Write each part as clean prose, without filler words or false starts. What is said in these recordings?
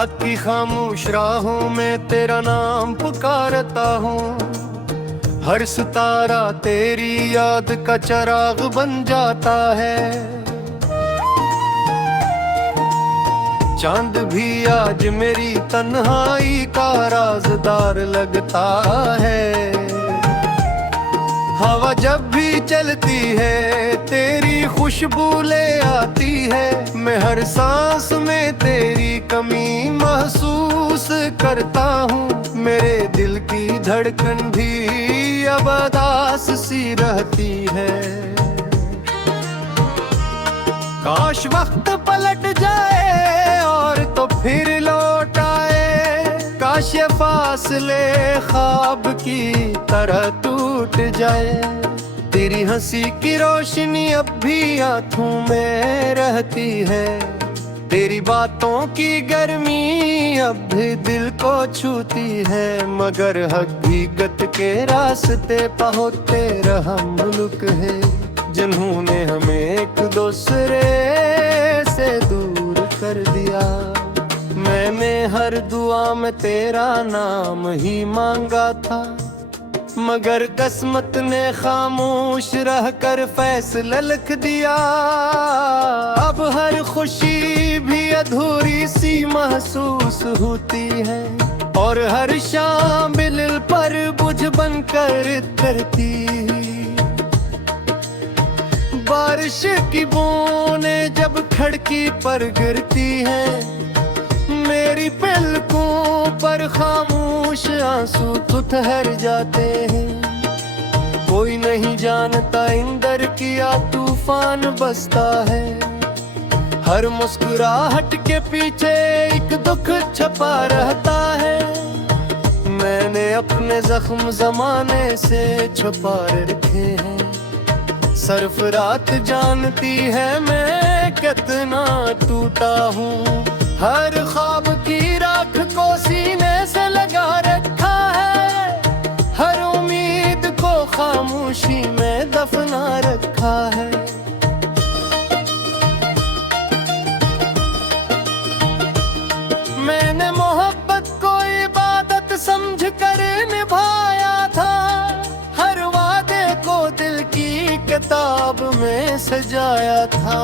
रात की खामोश राहों में तेरा नाम पुकारता हूँ। हर सितारा तेरी याद का चिराग बन जाता है। चांद भी आज मेरी तन्हाई का राज़दार लगता है। हवा जब भी चलती है तेरी खुशबू ले आती है। मैं हर सांस में तेरी कमी महसूस करता हूँ। मेरे दिल की धड़कन भी अब उदास सी रहती है। काश वक्त पलट जाए और तो फिर लौट आए। काश ये फासले ख्वाब की तरह टूट जाए। तेरी हंसी की रोशनी अब भी आँखों में रहती है। तेरी बातों की गर्मी अब भी दिल को छूती है। मगर हकीकत के रास्ते पहुँचते रहा मुल्क है जिन्होंने हमें एक दूसरे से दूर कर दिया। मैंने हर दुआ में तेरा नाम ही मांगा था, मगर किस्मत ने खामोश रहकर फैसला लिख दिया। अब हर खुशी भी अधूरी सी महसूस होती है और हर शाम दिल पर बुझ बनकर तरती। बारिश की बूंदें जब खिड़की पर गिरती हैं, मेरी पलकों पर खामोश आंसू तो ठहर जाते हैं। कोई नहीं जानता इंदर किया तूफान बसता है। हर मुस्कुराहट के पीछे एक दुख छपा रहता है। मैंने अपने जख्म जमाने से छुपा रखे हैं। सरफरात जानती है मैं कितना टूटा हूँ। हर ख्वाब की राख को सीने से लगा रखा है। हर उम्मीद को खामोशी में दफना रखा है। मैंने मोहब्बत को इबादत समझ कर निभाया था। हर वादे को दिल की किताब में सजाया था,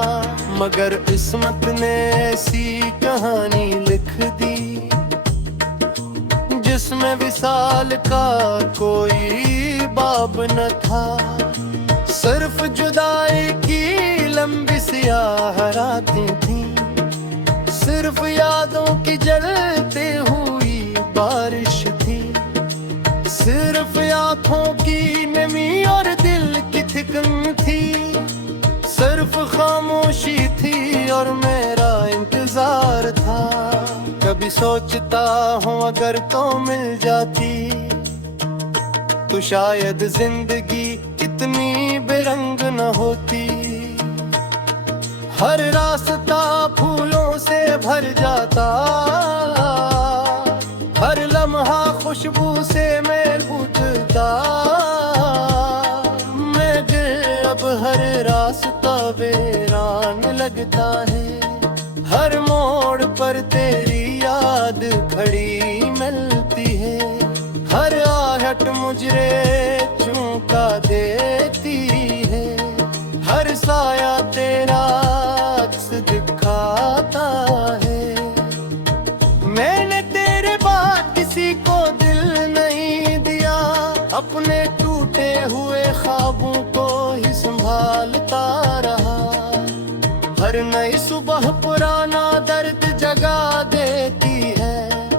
मगर किस्मत ने ऐसी कहानी लिख दी जिसमें विसाल का कोई बाब न था। सिर्फ जुदाई की लंबी स्याह रातें थी, सिर्फ यादों की जलते हुई बारिश थी। सिर्फ आँखों की नमी और दिल की थिकन थी। सिर्फ खामोशी थी और मेरा इंतजार था। कभी सोचता हूँ अगर तो मिल जाती तो शायद जिंदगी इतनी बेरंग न होती। हर रास्ता फूलों से भर जाता, हर लम्हा खुशबू से मेल उठता। अब हर रास्ता वीरान लगता है। हर मोड़ पर तेरी याद खड़ी मिलती है। हर आहट मुझे चौंका देती है। हर साया तेरा अक्स दिखाता है। मैंने तेरे बाद किसी को दिल नहीं दिया। अपने टूटे हुए ख्वाबों को ही संभालता रहा। हर नई सुबह पुराना दर्द जगा देती है।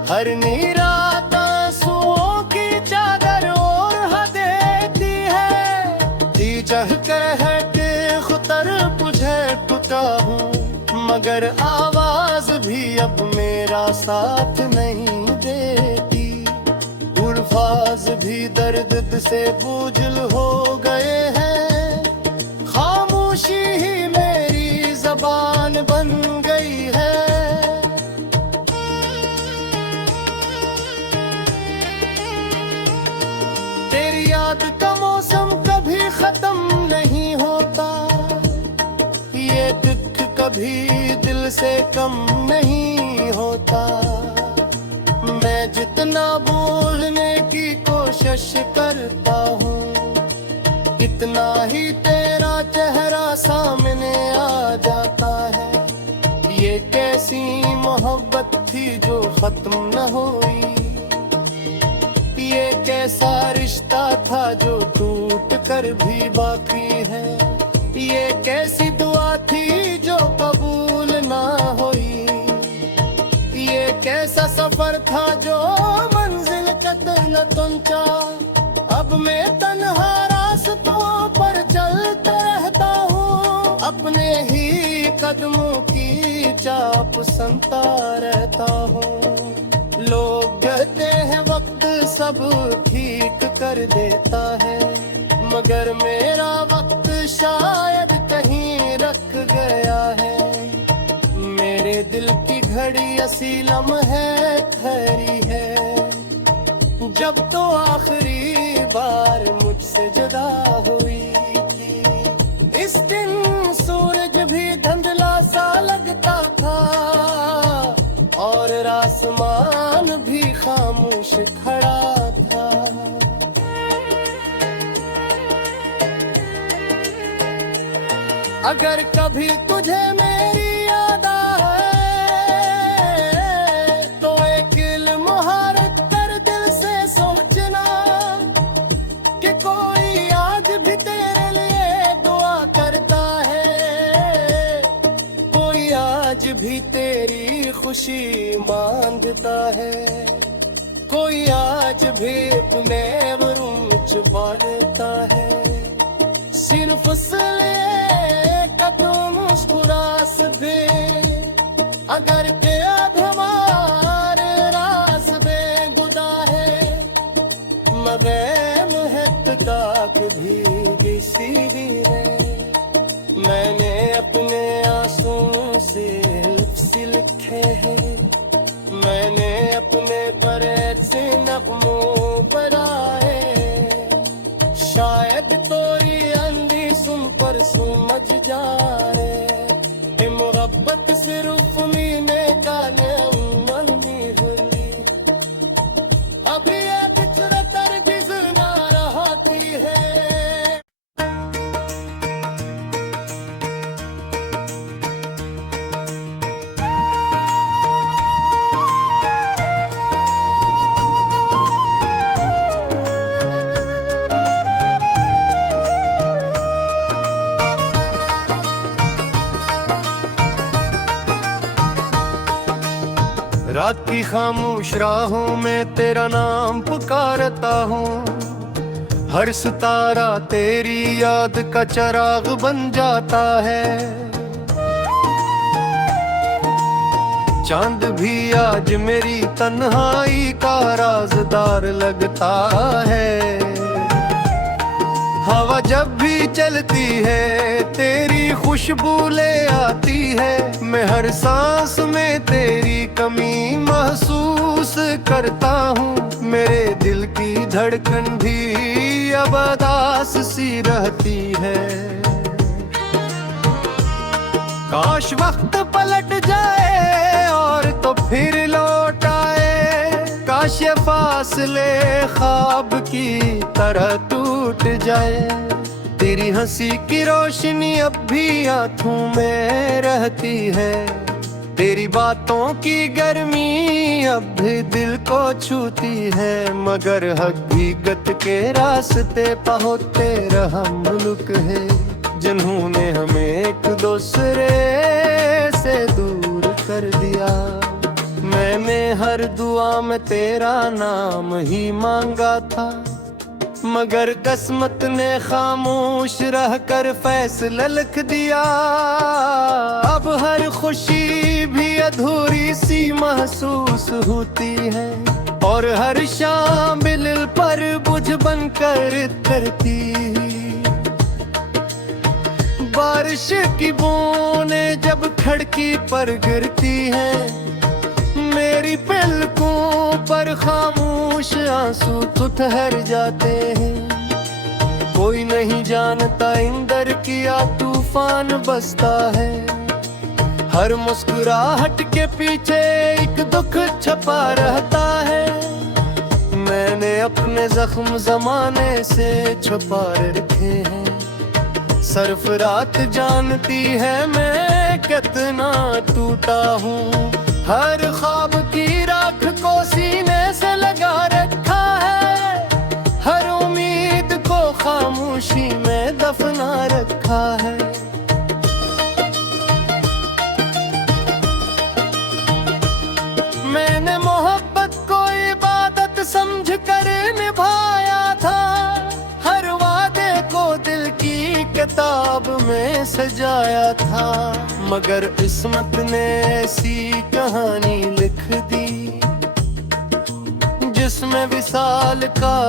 हर नई रात आंसुओं की चादर ओढ़ देती है। जी चाह कहते खुतर तुझे टूटा हूँ, मगर आवाज भी अब मेरा साथ नहीं देती। अल्फाज भी दर्द से बोझल हो गए हैं। खामोशी ही मेरी ज़बान बन गई है। तेरी याद का मौसम कभी खत्म नहीं होता। ये दुख कभी दिल से कम नहीं होता। कितना बोलने की कोशिश करता हूँ, इतना ही तेरा चेहरा सामने आ जाता है। ये कैसी मोहब्बत थी जो खत्म न हुई, ये कैसा रिश्ता था जो टूट कर भी बाकी है, ये कैसी दुआ थी जो कबूल ना हुई, ये कैसा सफर था जो मंजिल कदर न पहुंचा। अब मैं तन्हा रास्तों पर चलता रहता हूँ, अपने ही कदमों की चाप सुनता रहता हूँ। लोग कहते हैं वक्त सब ठीक कर देता है, मगर मेरा वक्त शायद कहीं रख गया है। मेरे दिल की घड़ी असी लम्हे ठहरी है, जब तो आखिरी बार मुझसे जुदा हुई थी। इस दिन सूरज भी धुंधला सा लगता था और आसमान भी खामोश खड़ा था। अगर कभी तुझे मेरी याद आए तो एक मुहारत कर दिल से सोचना कि कोई आज भी तेरे लिए दुआ करता है, कोई आज भी तेरी खुशी मांगता है, कोई आज भी अपने गुरूर छुपाता है। सिर्फ इसलिए तो मुस्कुरा दे, अगर के अब हमारे रास्ते गुदा है, मगर महक का कभी किसी भी है। मैंने अपने आंसुओं से लिप्स लिखे हैं, मैंने अपने पर ऐसे नगमों पर आए, शायद तोरी अंधी सुन पर समझ जाए। मोहब्बत सिर्फ मीने का नमल हुई, अभी ये बिछड़ा तरगिज़ ना रहती है। रात की खामोश राहों में तेरा नाम पुकारता हूँ, हर सितारा तेरी याद का चिराग बन जाता है। चांद भी आज मेरी तन्हाई का राज़दार लगता है। हवा जब भी चलती है तेरी खुशबू ले आती है, मैं हर सांस में तेरी कमी महसूस करता हूँ। मेरे दिल की धड़कन भी अब उदास सी रहती है। काश वक्त पलट जाए और तो फिर लौट आए, काश ये फासले ख्वाब की तरह टूट जाए। तेरी हंसी की रोशनी अब भी आँखों में रहती है, तेरी बातों की गर्मी अब भी दिल को छूती है। मगर हकीकत के रास्ते पहुँचते रहा मुल्क है, जिन्होंने हमें एक दूसरे से दूर कर दिया। मैंने हर दुआ में तेरा नाम ही मांगा था, मगर किस्मत ने खामोश रहकर फैसला लिख दिया। अब हर खुशी भी अधूरी सी महसूस होती है, और हर शाम दिल पर बुझ बनकर उतरती। बारिश की बूंदें जब खिड़की पर गिरती हैं, मेरी पलकों पर खामोश आंसू तो ठहर जाते हैं। कोई नहीं जानता इंदर किया तूफान बसता है, हर मुस्कुराहट के पीछे एक दुख छपा रहता है। मैंने अपने जख्म जमाने से छुपा रखे हैं। सरफरात जानती है मैं कितना टूटा हूँ। हर ख्वाब की राख को सीने से लगा रखा है, हर उम्मीद को खामोशी में दफना रखा है। मैंने मोहब्बत को इबादत समझ कर निभाया था, हर वादे को दिल की किताब में सजाया था। मगर किस्मत ने ऐसी कहानी लिख दी जिसमें विसाल का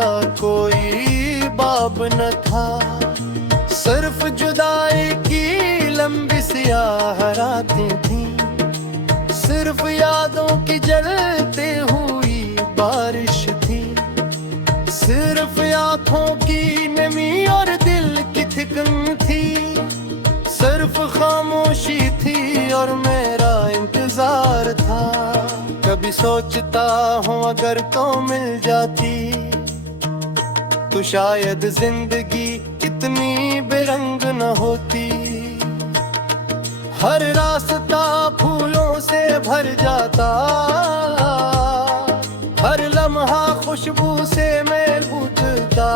कोई बाब न था। सिर्फ जुदाई की लंबी स्याह रातें थीं, सिर्फ यादों की जलते हुई बारिश थी। सिर्फ आँखों की नमी और दिल की थिकन थी, सिर्फ खामोशी थी और मेरा इंतजार था। कभी सोचता हूँ अगर तो मिल जाती तो शायद जिंदगी इतनी बेरंग न होती। हर रास्ता फूलों से भर जाता, हर लम्हा खुशबू से मैं बुझता।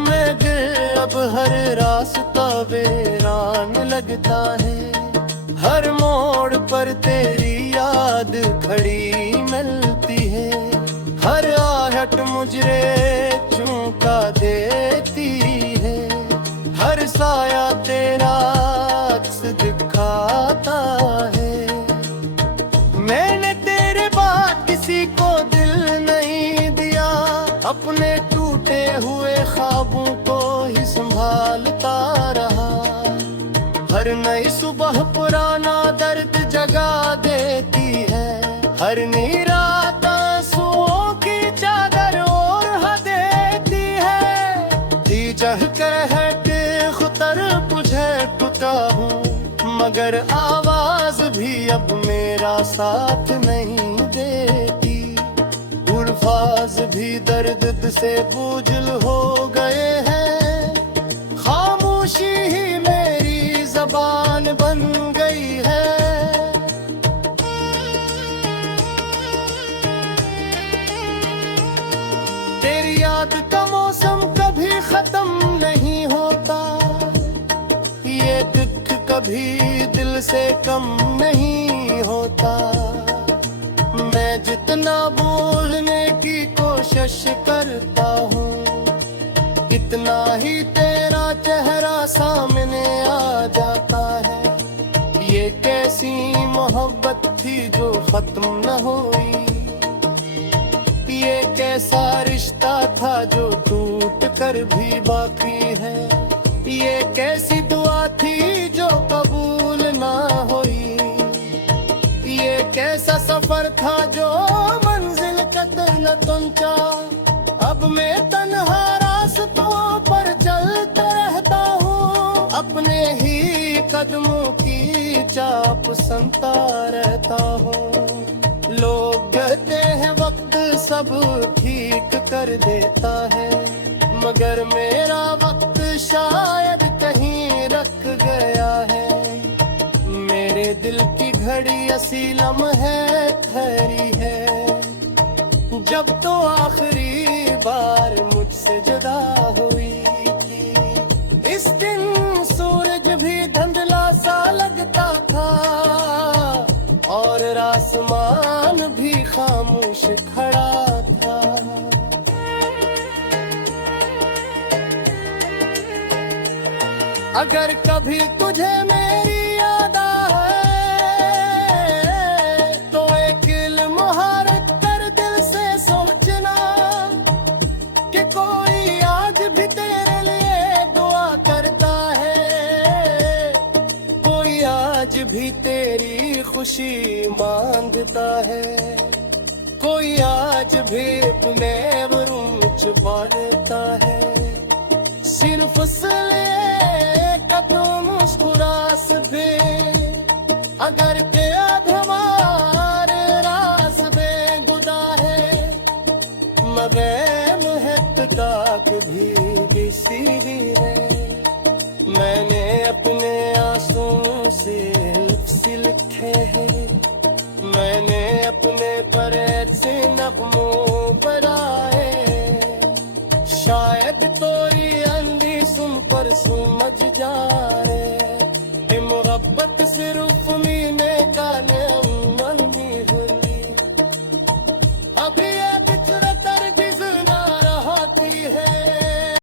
मगर अब हर रास्ता वीरान लगता है, हर मोड़ पर तेरी याद खड़ी मिलती है। हर आहट मुझे चौंका देती है, हर साया तेरा अक्स दिखाता है। मैंने तेरे बाद किसी को दिल नहीं दिया, अपने टूटे हुए ख्वाबों को ही संभालता रहा। हर नई सुबह पुराना दर्द जगा देती है, हर नई रात आंसुओं की चादर ओढ़ देती है। जी चाह कहते खुतर तुझे टूटा हूँ, मगर आवाज भी अब मेरा साथ नहीं देती। अल्फाज भी दर्द से बोझल हो गए हैं, खामोशी ही मेरी जबान बन गई है। तेरी याद का मौसम कभी खत्म नहीं होता, ये दुख कभी दिल से कम नहीं होता। मैं जितना बोलने की कोशिश करता हूँ, इतना ही तेरा चेहरा सामने आ जाता है। ये कैसी मोहब्बत थी जो खत्म न हुई, ये कैसा रिश्ता था जो टूट कर भी बाकी है। ये कैसी दुआ थी जो कबूल ना हुई, ये कैसा सफर था जो मंजिल कदर न पहुंचा। अब मैं तन्हा रास्तों पर चलता रहता हूँ, अपने ही कदमों की चाप सुनता रहता हूँ। लोग कहते हैं वक्त सब ठीक कर देता है, मगर मेरा वक्त शायद कहीं रख गया है। मेरे दिल की घड़ी असी लम्हे ठहरी है, जब तो आखिरी बार मुझसे जुदा हुई थी। इस दिन सूरज भी धुंधला सा लगता था और आसमान भी खामोश खड़ा था। अगर कभी तुझे मेरी याद आए तो एक मुहारत कर दिल से सोचना कि कोई आज भी तेरे लिए दुआ करता है, कोई आज भी तेरी खुशी मांगता है, कोई आज भी अपने रूच बांटता है। सिर्फ इसलिए तो मुस्कुरा से अगर के अब हमारे रास्ते गुदा है, रहे हैं, मैंने अपने पर ऐसे नगमों बनाए, शायद तोरी अंधी सुन पर समझ जाए।